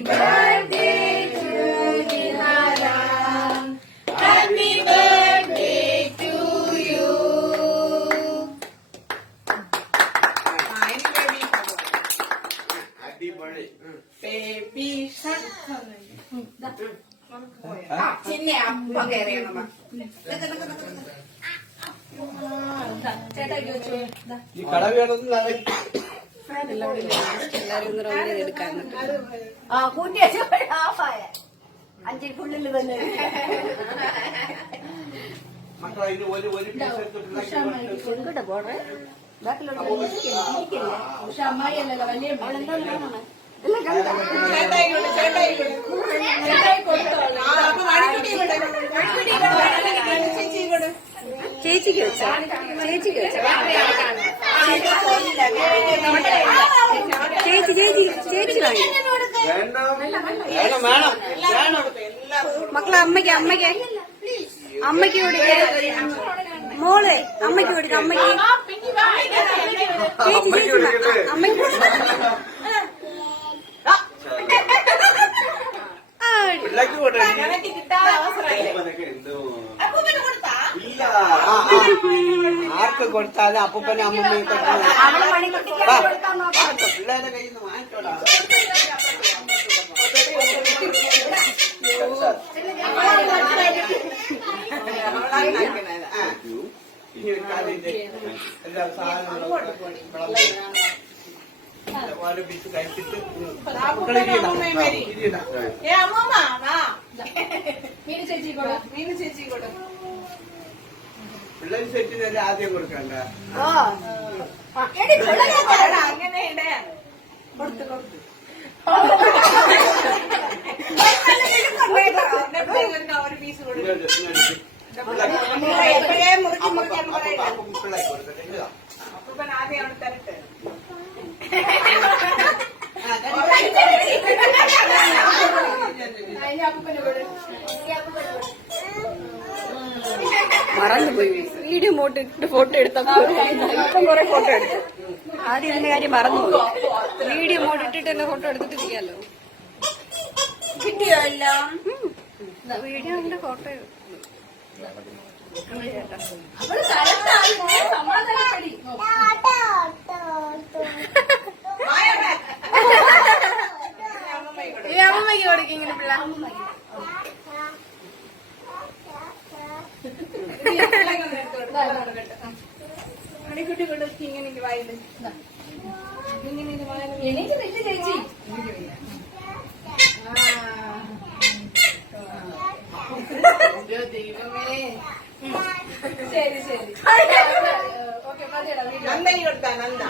birthday to Nihala. Happy birthday to you. Happy birthday. Baby shark. ചിന്നെ അപ്പം കയറിയണം ചേട്ടാ ചോദിച്ചു ഈ കട വേണമെന്ന് എല്ലാരും എടുക്കാൻ ആ കൂട്ടി ഹാഫായ 5 ഫുള്ളിൽ തന്നെ മക്കളെ ഇതിന് ഒരു പീസ് എങ്ങോട്ടാ പോണേ ബാക്കിലുള്ള പക്ഷെ അമ്മായി അല്ലല്ലോ വലിയ ചേച്ചിക്ക് വെച്ചാ ചേച്ചിക്ക് വെച്ചാ ചേച്ചി ചേച്ചി ചേച്ചി വാങ്ങി മക്കളെ അമ്മയ്ക്ക് അമ്മയ്ക്ക് അമ്മയ്ക്ക് കൊടുക്ക മോളെ അമ്മയ്ക്ക് കൊടുക്ക അമ്മയ്ക്ക് ചേച്ചി ചേച്ചി അമ്മയ്ക്ക് ആർക്ക് കൊടുത്താലും അപ്പൂപ്പനെ അമ്മമ്മയെ പിള്ളേരുടെ കയ്യിൽ നിന്ന് വാങ്ങിച്ചോടാ ഇനി ഒരു കാര്യം എല്ലാ സാധനങ്ങളും ഓരോ പീസ് കഴിച്ചിട്ട് പിള്ളേർ സെറ്റ് തന്നെ ആദ്യം കൊടുക്കണ്ട അങ്ങനെ കൊടുത്തു ഒരു പീസ് കൊടുക്കും പിള്ളേർ കൊടുക്കട്ടെ അപ്പൂപ്പൻ ആദ്യം അവിടെ തരട്ടെ മറന്നുപോയി വീഡിയോ ഫോട്ടോ എടുത്തപ്പോ ഇപ്പം കുറെ ഫോട്ടോ എടുത്തു ആദ്യം ഇതിന്റെ കാര്യം മറന്നുപോയി വീഡിയോ മോഡ് ഇട്ടിട്ട് തന്നെ ഫോട്ടോ എടുത്തിട്ട് ചെയ്യാലോ കിട്ടിയോ എല്ലാം വീഡിയോ അതിന്റെ ഫോട്ടോ അമ്മയ്ക്ക് കൊടുക്കും ഇങ്ങനെ പിള്ള മണിക്കുട്ടി കൊടുക്കും ഇങ്ങനെ വായില് എനിക്ക് വെച്ച് ചേച്ചി ദൈവമേ ശരി ശരി ഓക്കെ മതിയടാ നന്ദി കൊടുത്താ നന്ദ